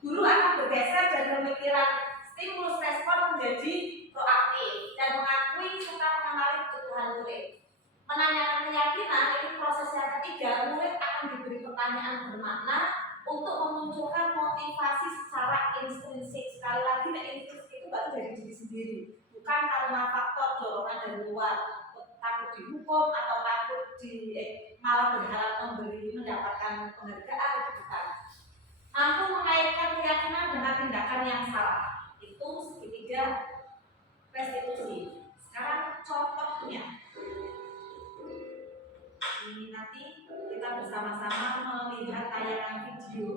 Guru akan bergeser dari pemikiran stimulus respon menjadi proaktif dan mengakui serta mengenali kebutuhan murid. Menanyakan keyakinan ini proses yang ketiga, murid akan diberi pertanyaan bermakna untuk memunculkan motivasi secara intrinsik. Sekali lagi, intrinsik itu baru dari diri sendiri, bukan karena faktor dorongan dari luar, takut dihukum atau takut malah berharap mendapatkan penghargaan, bukan. Mampu mengaitkan keyakinan dengan tindakan yang salah, itu segitiga restitusi. Sekarang contohnya, ini nanti kita bersama-sama melihat tayangan video.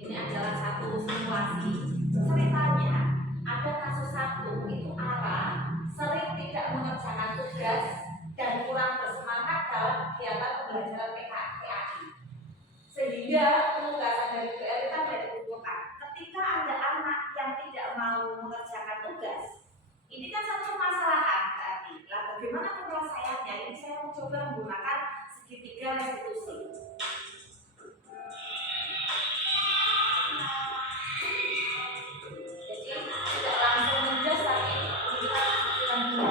Ini adalah satu simulasi. Ceritanya ada kasus satu itu arah sering tidak mengerjakan tugas dan kurang bersemangat dalam kegiatan pembelajaran PKI. Sehingga penugasan dari PR kita tidak dibutuhkan. Ketika ada anak yang tidak mau mengerjakan tugas, ini kan satu permasalahan berarti. Lah bagaimana penyelesaiannya? Ini saya mencoba menggunakan segitiga restitusi. Jadi tidak langsung menjelas tapi kita pikirkan dulu.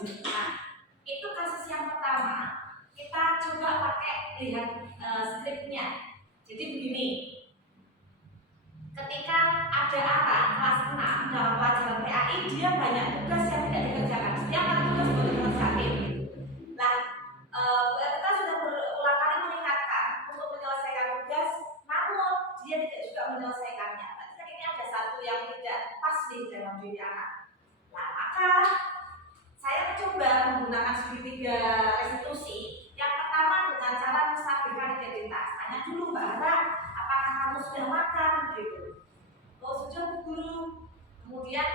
Nah, itu kasus yang pertama. Kita coba pakai lihat skripnya. Jadi begini, ketika ada anak kelas 6 dalam pelajaran PAI, dia banyak tugas yang tidak dikerjakan. Setiap hari tugas boleh dikerjakan. Nah, kita sudah berulang kali mengingatkan untuk menyelesaikan tugas, namun dia tidak juga menyelesaikannya. Berarti kan ini ada satu yang tidak pas di dalam diri anak. Nah, maka saya mencoba menggunakan segitiga restitusi. Yang pertama dengan cara menstabilkan identitas. Tanya dulu Mbak Hara, apakah kamu sudah makan? Gitu. Oh sudah guru. Kemudian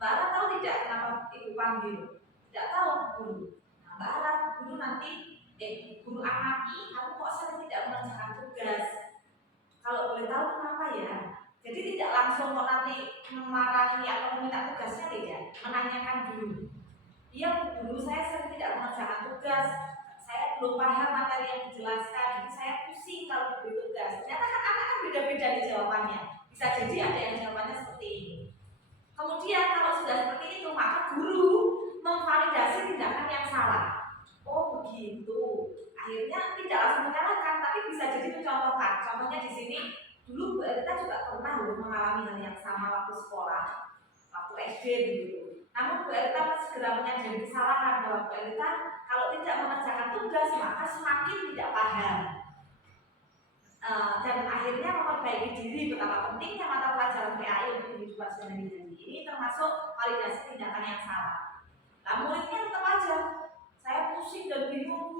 Mbak Hara tahu tidak kenapa ibu panggil? Tidak tahu guru. Nah, Mbak Hara, guru nanti guru amati, kamu kok sering tidak mengerjakan tugas? Kalau boleh tahu kenapa ya? Jadi tidak langsung mau nanti memarahi atau meminta tugasnya tidak, menanyakan dulu. Iya guru, saya sering tidak mengerjakan tugas, saya belum paham materi yang dijelaskan, jadi saya pusing kalau diberi tugas. Ternyata kan anak kan beda-beda di jawabannya. Bisa jadi ada yang jawabannya seperti ini. Kemudian kalau sudah seperti itu, maka guru memvalidasi tindakan yang salah. Oh begitu. Akhirnya tidak langsung menyalahkan, tapi bisa jadi mencontohkan. Contohnya di sini, dulu kita juga pernah mengalami hal yang sama waktu sekolah, waktu SD begitu. Namun Bu Erta segera menyadari kesalahan bahwa Bu Erta kalau tidak mengerjakan tugas maka semakin tidak paham. Dan akhirnya memperbaiki diri. Betapa pentingnya mata pelajaran PAI untuk kehidupan sehari-hari. Ini termasuk validasi tindakan yang salah. Nah muridnya tetap aja, saya pusing dan bingung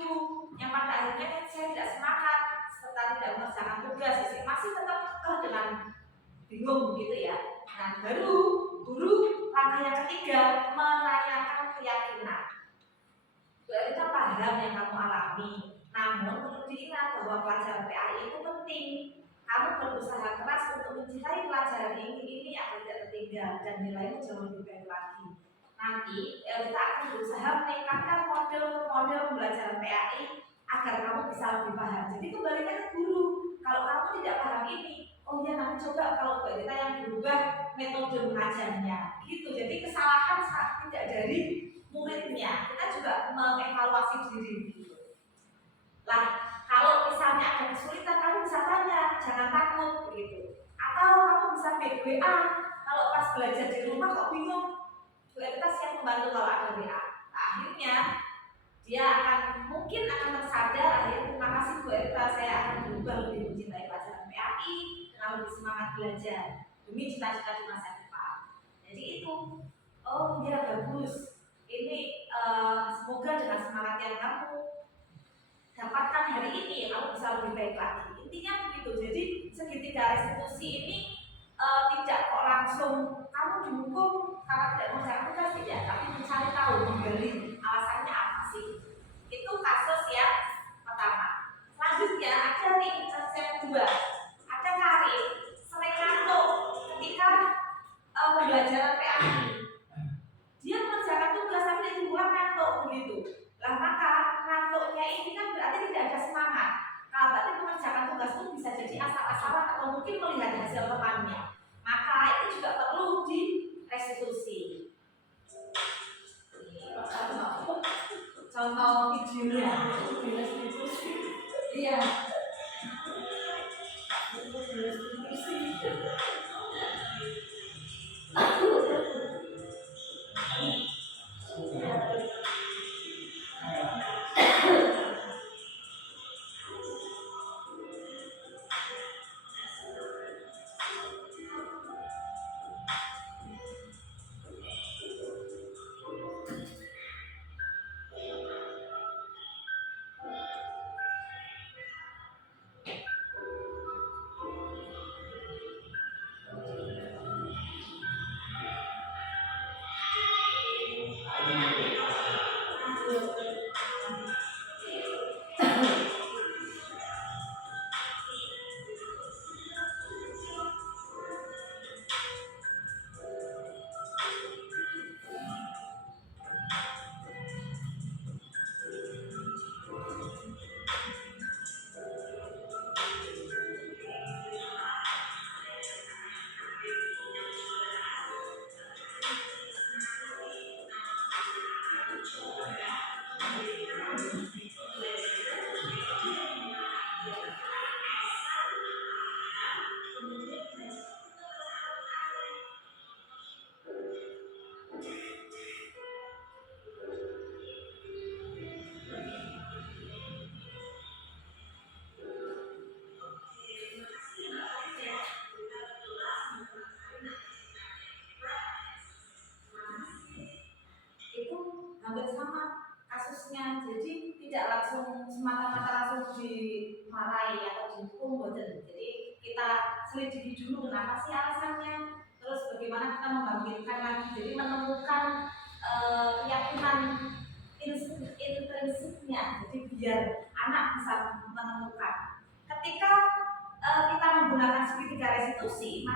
yang pada akhirnya saya tidak semangat serta tidak mengerjakan tugas, masih tetap kekeh dengan bingung gitu ya. Nah baru guru langkah yang ketiga menanyakan keyakinan. Kita paham yang kamu alami, namun perlu diingat bahwa pelajaran PAI itu penting. Kamu berusaha keras untuk mencintai pelajaran ini agar tidak tertinggal dan nilainya jauh lebih baik lagi. Nanti kita akan berusaha meningkatkan model pembelajaran PAI agar kamu bisa lebih paham. Jadi kembalikan ke guru. Kalau kamu tidak paham ini, oh ya nanti coba kalau kita yang berubah metode mengajarnya gitu. Jadi kesalahan tidak dari muridnya, kita juga mengevaluasi diri gitu. Lah kalau misalnya ada kesulitan, kamu bisa tanya, jangan takut begitu. Atau kamu bisa WA, kalau pas belajar di rumah kok bingung, kita siap membantu kalau ada WA. Nah, akhirnya dia mungkin akan tersadar, akhirnya terima kasih Bu Erta, saya akan berubah lebih mencintai pelajaran PAI dan lebih semangat belajar demi cita-cita di masa depan. Jadi itu, oh ya bagus. Ini semoga dengan semangat yang kamu dapatkan hari ini kamu bisa lebih baik lagi. Intinya begitu. Jadi segitiga restitusi ini tidak kok langsung kamu dihukum karena tidak mengerjakan tugas, tidak, tapi mencari tahu, menggali alasannya apa sih. Itu kasus yang pertama. Selanjutnya ada nih kasus yang kedua. Ada Karin sering ngantuk ketika pembelajaran PAI. Dia mengerjakan tugas tapi dia pulang ngantuk begitu. Lah maka ngantuknya ini kan berarti tidak ada semangat. Kalau berarti mengerjakan tugas itu bisa jadi asal-asalan atau mungkin melihat hasil temannya. Maka itu juga perlu direstitusi. Contoh videonya direstitusi. Iya.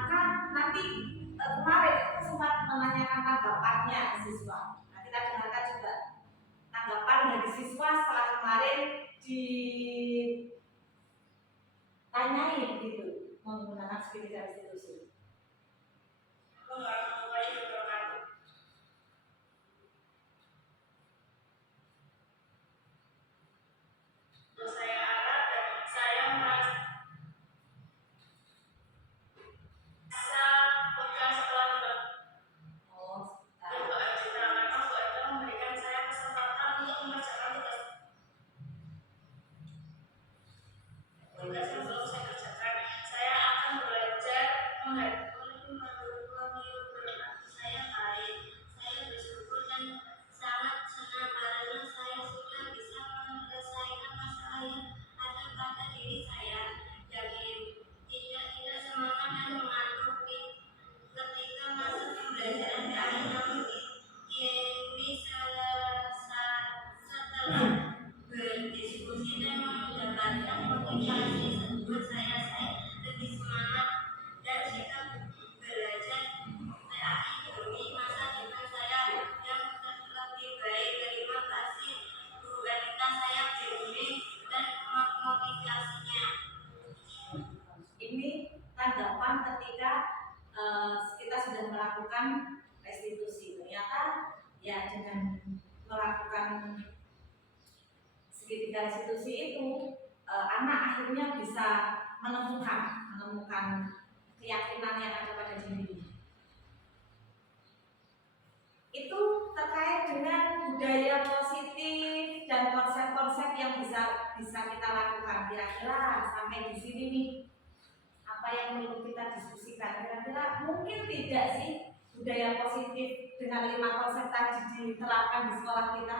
Maka nanti kemarin kita sempat menanyakan tanggapannya siswa. Nah, kita dengarkan juga tanggapan dari siswa setelah kemarin ditanyain gitu menggunakan segitiga restitusi. Kita sudah melakukan restitusi, ternyata ya dengan melakukan segitiga restitusi itu anak akhirnya bisa menemukan keyakinan yang ada pada dirinya. Itu terkait dengan budaya positif dan konsep-konsep yang bisa kita lakukan. Kira-kira sampai di sini nih, apa yang perlu kita diskusikan? Kira-kira mungkin tidak sih budaya positif dengan 5 konsep tadi diterapkan di sekolah kita?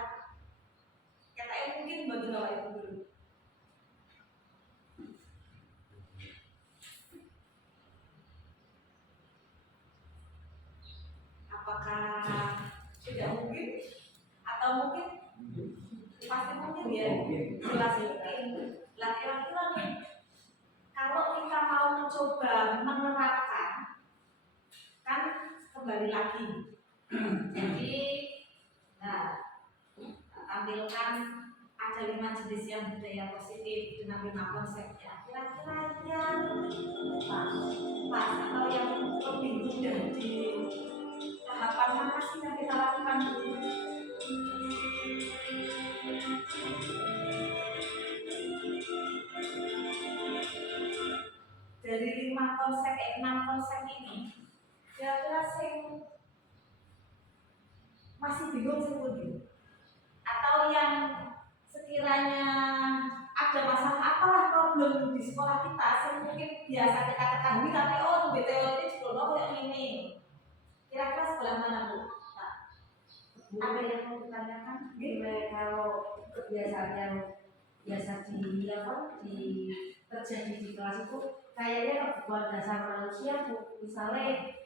Katanya mungkin bagi Bapak Ibu dulu. Apakah tidak mungkin? Atau mungkin? Pasti mungkin ya. Jelas mungkin. Lah kira-kira nih, kalau kita mau mencoba menerapkan, kan kembali lagi. Jadi, nah, tampilkan ada 5 jenis yang budaya positif dengan 5 konsepnya. Kira-kira yang pas atau yang lebih mudah di tahapan mana sih yang kita lakukan dulu? Dari 6 konsep ini, kira-kira sih masih bingung sih Budi? Atau yang sekiranya ada masalah apalah problem di sekolah kita yang mungkin biasa kita ketahui tapi BTW ini sebelumnya kayak ini. Kira-kira sebelah mana Bu? Nah, ada yang mau ditanyakan? Kalau kebiasaan yang biasa terjadi di kelas itu kayaknya kebutuhan dasar manusia Bu. Misalnya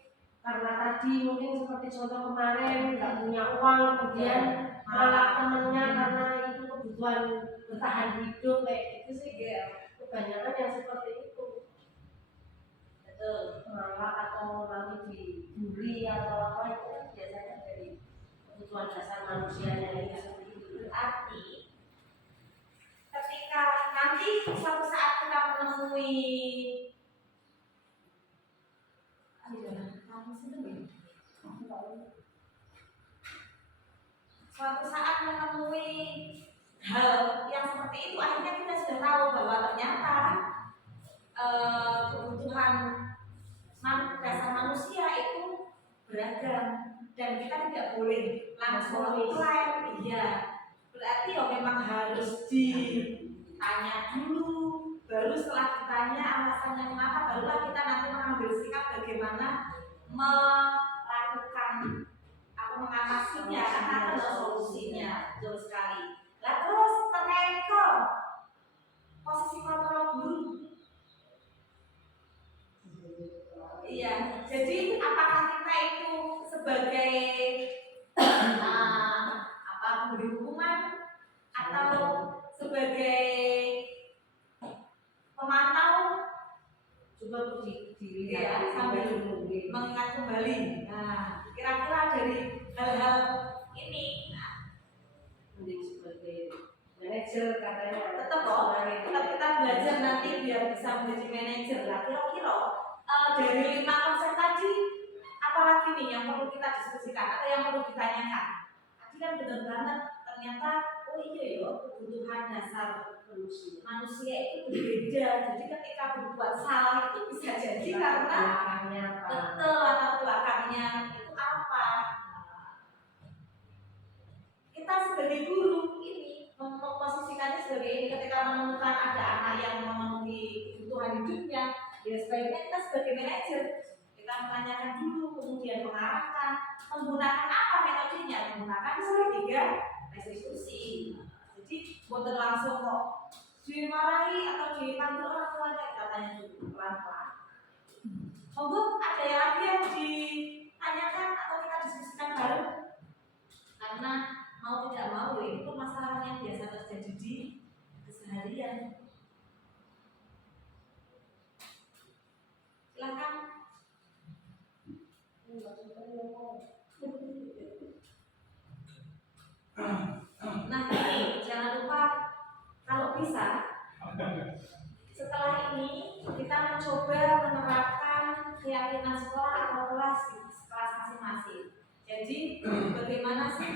karena tadi mungkin seperti contoh kemarin nggak punya uang kemudian malah temennya karena itu kebutuhan bertahan hidup kayak gitu sih ya. Kebanyakan yang seperti itu malah atau nanti dibully atau apa itu biasanya dari kebutuhan dasar manusianya itu seperti itu. Berarti ketika nanti suatu saat kita menemui suatu saat menemui hal yang seperti itu, akhirnya kita sudah tahu bahwa ternyata kebutuhan dasar manusia itu beragam dan kita tidak boleh langsung klaim. Iya, berarti ya memang harus ditanya dulu, baru setelah ditanya alasannya kenapa, barulah kita nanti mengambil sikap bagaimana melakukan atau mengatasinya karena ada solusinya. Betul sekali. Lah terus terkait posisi kontrol guru. Iya, jadi apakah kita itu sebagai pemberi hukuman atau sebagai pemantau? Coba dilihat ya, sambil yang perlu ditanyakan. Tadi kan benar banget, ternyata oh iya ya, kebutuhan dasar manusia itu berbeda. Jadi ketika berbuat salah itu bisa jadi karena betul latar belakangnya itu apa. Kita sebagai guru ini memposisikannya sebagai ini, ketika menemukan ada anak yang memenuhi kebutuhan hidupnya, ya sebaiknya kita sebagai manajer kita menanyakan dulu, kemudian mengarahkan, menggunakan apa metodenya, menggunakan segitiga restitusi. Jadi bukan langsung kok dimarahi atau dipanggil orang tuanya, katanya dulu pelan-pelan. Monggo ada yang lagi yang ditanyakan atau kita diskusikan bareng, karena mau tidak mau ya itu masalah yang biasa terjadi di keseharian. Silakan. Nah, jangan lupa kalau bisa setelah ini kita mencoba menerapkan keyakinan sekolah atau kelas masing-masing. Jadi bagaimana sih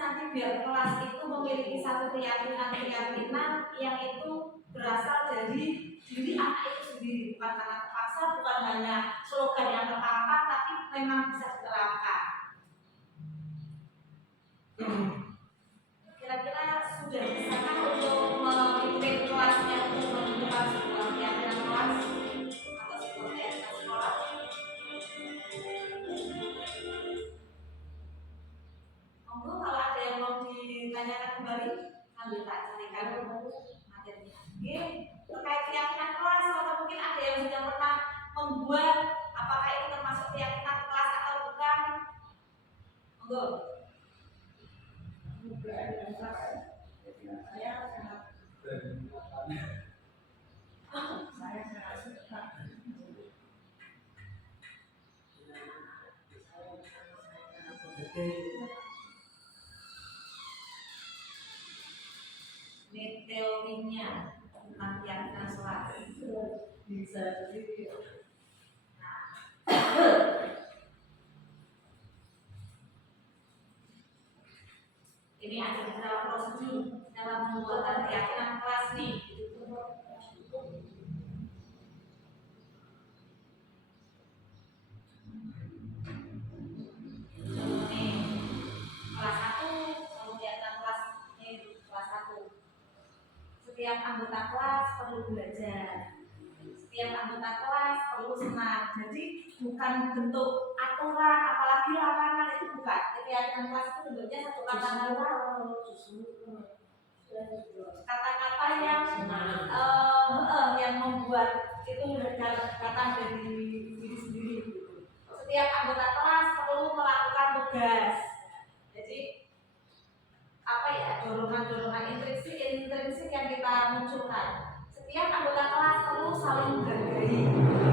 nanti biar kelas itu memiliki satu keyakinan yang itu berasal dari diri anak itu sendiri, bukan karena terpaksa, bukan hanya slogan yang terpampang, tapi memang bisa diterapkan. Kira-kira sudah bisakah untuk memimpin kelasnya untuk menentukan sebuah keyakinan kelas atau sebuah keyakinan sekolah? Monggo kalau ada yang mau ditanyakan kembali, sambil tak carikan materinya. Oke, terkait keyakinan kelas atau mungkin ada yang sudah pernah membuat, apakah ini termasuk keyakinan kelas atau bukan? Monggo. Ini teorinya tentang keyakinan sholat bisa jadi. Ini ada beberapa prosedur dalam pembuatan keyakinan kelas nih. Kelas 1, kemudian kelas 1. Setiap anggota kelas perlu belajar. Setiap anggota kelas perlu senang. Jadi bukan bentuk aturan, apalagi larangan, itu bukan. Keyakinan kelas itu bentuknya satu kata-kata yang membuat itu datang dari diri sendiri. Setiap anggota kelas perlu melakukan tugas. Jadi dorongan intrinsik yang kita munculkan. Setiap anggota kelas perlu saling menghargai.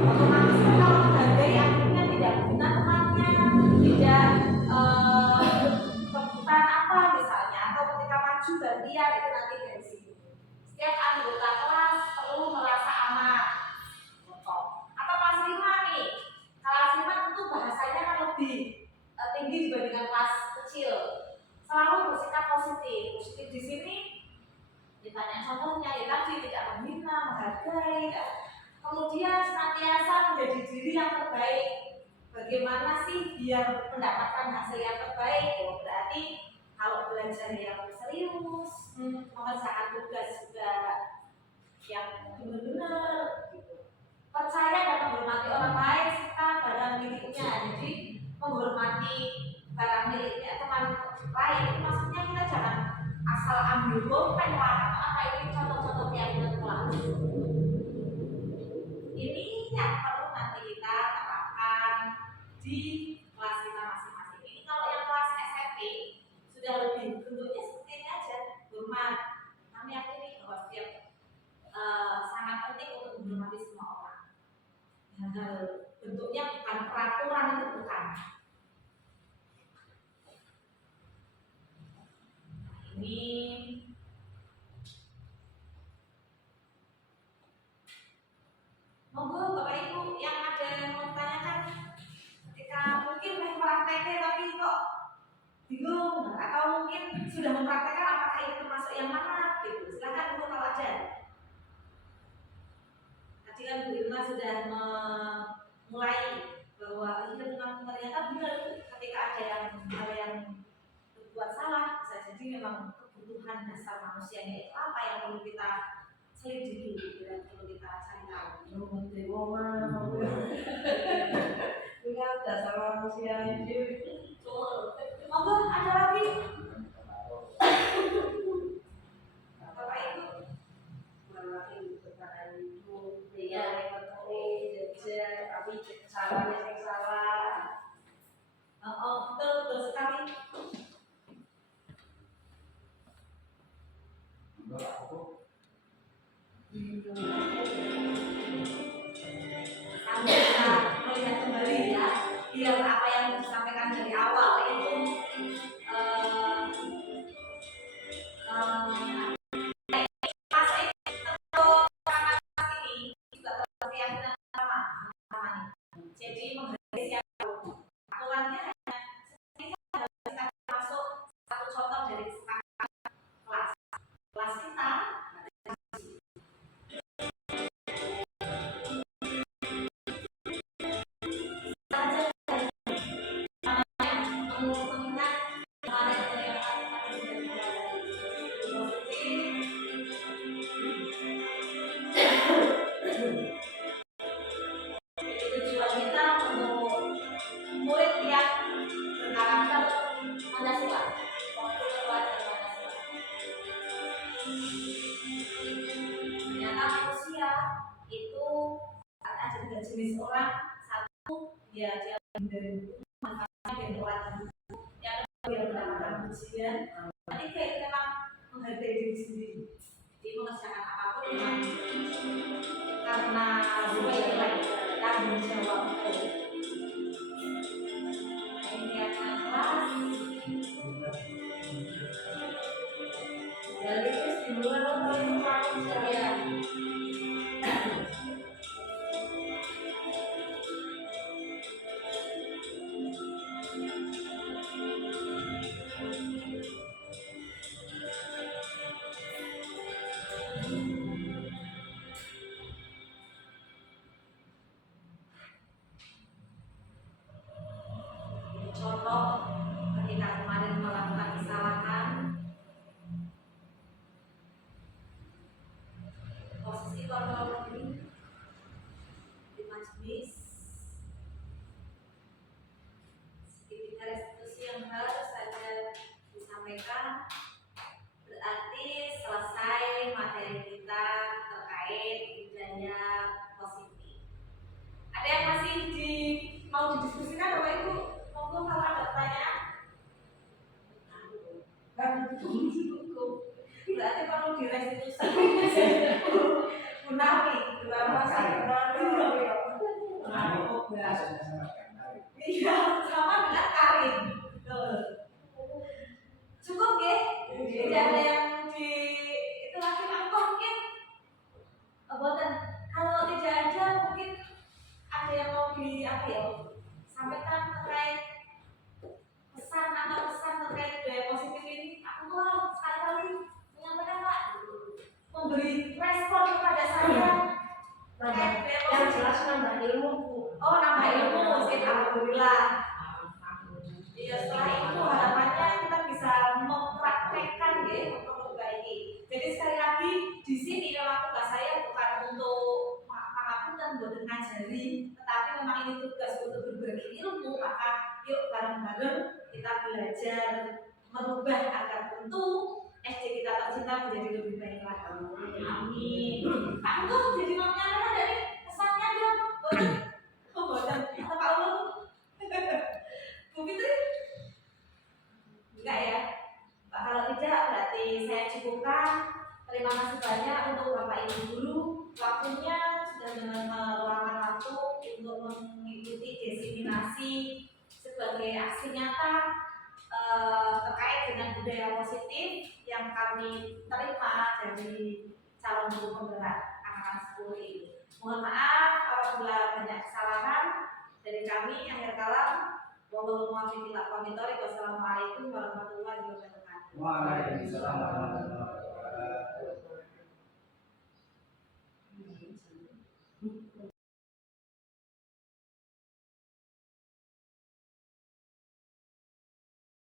Otomatis kalau menghargai akhirnya tidak guna temannya, tidak kebutuhan apa misalnya, atau ketika maju gantian itu nanti dari sini. Setiap anggota kelas perlu merasa aman. Atau kelas 5 nih, kelas 5 tentu bahasanya kan lebih tinggi dibandingkan kelas kecil. Selalu bersikap positif di sini. Ditanya contohnya ya tadi, tidak menghina, menghargai, kemudian senantiasa menjadi diri yang terbaik. Bagaimana sih biar mendapatkan hasil yang terbaik? Berarti kalau belajar yang serius, mengerjakan tugas juga yang benar-benar gitu. Percaya dan menghormati orang lain serta barang miliknya. Jadi menghormati barang miliknya teman lain itu maksudnya kita jangan asal ambil bolpen lah atau apa. Ini contoh-contoh keyakinan kelas. Ini yang perlu nanti kita terapkan di kelas kita masing-masing. Ini kalau yang kelas SMP sudah lebih bentuknya seperti ini aja, hormat. Kami yakini bahwa setiap sangat penting untuk menghormati semua orang. Bentuknya bukan peraturan, itu bukan. Ini selidiki dan perlu kita cari tahu. Ini kan dasar manusia itu. Monggo ada lagi. Bapak Ibu. Iya, jajan, tapi salahnya yang salah. Oh, betul sekali. Kami bisa melihat kembali ya, biar apa yang disampaikan dari awal itu jadi menghargai siapa aturannya hanya kita masuk satu contoh dari kelas kita jenis orang. Satu dia menghindari manfaatnya dan orang yang kedua dia mendapatkan pujian. Ketiga itu memang menghargai diri sendiri, jadi mengerjakan apapun karena nilai tanggung jawab. Ini akan kelas dari kesimpulan saya. Contoh ketika kemarin melakukan kesalahan, posisi kontrol ini di majelis, segitiga restitusi yang harus saja disampaikan, berarti selesai materi kita terkait budaya positif. Ada yang masih mau didiskusikan Bapak Ibu? Monggo kalau ada pertanyaan. Berarti perlu direstitusi. Gunawi, iya, sama dengan Karin. Cukup ya? Jadi ada yang di itu lagi angkot mungkin. Buatan kalau tidak ada mungkin ada yang mau sampaikan terkait pesan terkait budaya positif ini. Aku mau sekali-kali menyampaikan Pak, memberi respon kepada saya terkait budaya Yang positif. jelas nambah ilmu. Oh, nambah ilmu, alhamdulillah. Iya, setelah itu harapannya kita bisa mempraktekkan ya untuk memperbaiki. Jadi sekali lagi di sini memang tugas saya bukan untuk pangapunten buat ngajari, tetapi memang ini tugas untuk berbagi ilmu. Maka yuk bareng-bareng kita belajar merubah agar tentu SD kita tercinta menjadi lebih baik lagi. Amin. Pak Untuk jadi mau nyala dari pesannya dong. Pak Ulun. Bu Fitri? Enggak ya? Pak, kalau tidak berarti saya cukupkan. Terima kasih banyak untuk Bapak Ibu guru. Waktunya sudah meluangkan waktu untuk mengikuti diseminasi sebagai aksi nyata terkait dengan budaya positif yang kami terima dari calon guru penggerak anak-anak 10 ini. Mohon maaf apabila banyak kesalahan dari kami. Akhir kalam, wassalamualaikum warahmatullahi wabarakatuh. Waalaikumsalam warahmatullahi wabarakatuh.